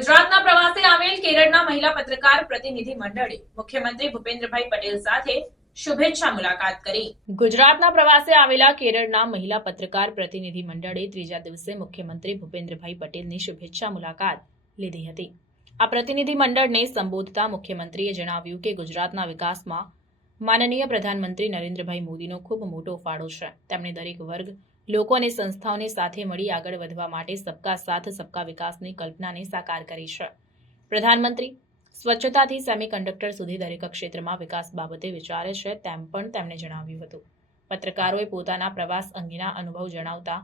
ગુજરાતના પ્રવાસે આવેલ કેરળના મહિલા પત્રકાર પ્રતિનિધિ મંડળે મુખ્યમંત્રી ભૂપેન્દ્રભાઈ પટેલ સાથે શુભેચ્છા મુલાકાત કરી। ગુજરાતના પ્રવાસે આવેલા કેરળના મહિલા પત્રકાર પ્રતિનિધિ મંડળે ત્રીજા દિવસે મુખ્યમંત્રી ભૂપેન્દ્રભાઈ પટેલની શુભેચ્છા મુલાકાત લીધી હતી। આ પ્રતિનિધિ મંડળને સંબોધતા મુખ્યમંત્રીએ જણાવ્યું કે ગુજરાતના વિકાસમાં માનનીય પ્રધાનમંત્રી નરેન્દ્રભાઈ મોદીનો ખૂબ મોટો ફાળો છે। તેમણે દરેક વર્ગ, લોકો અને સંસ્થાઓને સાથે મળી આગળ વધવા માટે સબકા સાથ સબકા વિકાસની કલ્પનાને સાકાર કરી છે। પ્રધાનમંત્રી સ્વચ્છતાથી સેમિકન્ડક્ટર સુધી દરેક ક્ષેત્રમાં વિકાસ બાબતે વિચારે છે તેમ પણ તેમણે જણાવ્યું હતું। પત્રકારોએ પોતાના પ્રવાસ અંગેના અનુભવ જણાવતા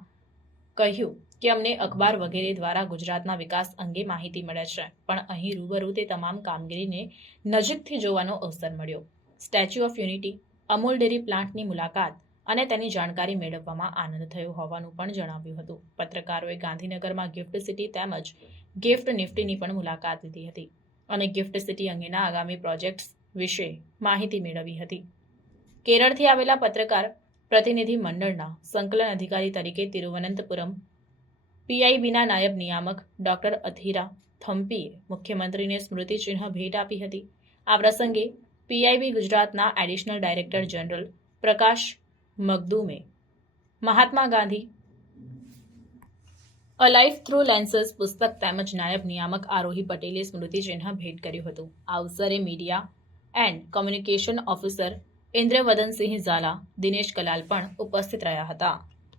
કહ્યું કે અમને અખબાર વગેરે દ્વારા ગુજરાતના વિકાસ અંગે માહિતી મળે છે, પણ અહીં રૂબરૂ તે તમામ કામગીરીને નજીકથી જોવાનો અવસર મળ્યો। Statue of unity, Amul dairy પ્લાન્ટની મુલાકાત અને તેની જાણકારી મેળવવામાં આનંદ થયો હોવાનું પણ જણાવ્યું હતું। પત્રકારોએ ગાંધીનગરમાં ગિફ્ટ સિટી તેમજ ગિફ્ટ નિફ્ટીની પણ મુલાકાત લીધી હતી અને ગિફ્ટ સિટી અંગેના આગામી પ્રોજેક્ટ્સ વિશે માહિતી મેળવી હતી। કેરળથી આવેલા પત્રકાર પ્રતિનિધિ મંડળના સંકલન અધિકારી તરીકે તિરુવનંતપુરમ પીઆઈબીના નાયબ નિયામક ડોક્ટર અથીરા થમ્પીએ મુખ્યમંત્રીને સ્મૃતિચિહ્ન ભેટ આપી હતી। આ પ્રસંગે પીઆઈબી ગુજરાતના એડિશનલ ડાયરેક્ટર જનરલ પ્રકાશ મગદુમે મહાત્મા ગાંધી અ લાઇફ થ્રુ લેન્સીસ પુસ્તક તેમજ નાયબ નિયામક આરોહી પટેલે સ્મૃતિચિહ્ન ભેટ કર્યું હતું। આ અવસરે media and communication officer Indravadansinh Jhala, Dinesh Kalal પણ ઉપસ્થિત રહ્યા હતા।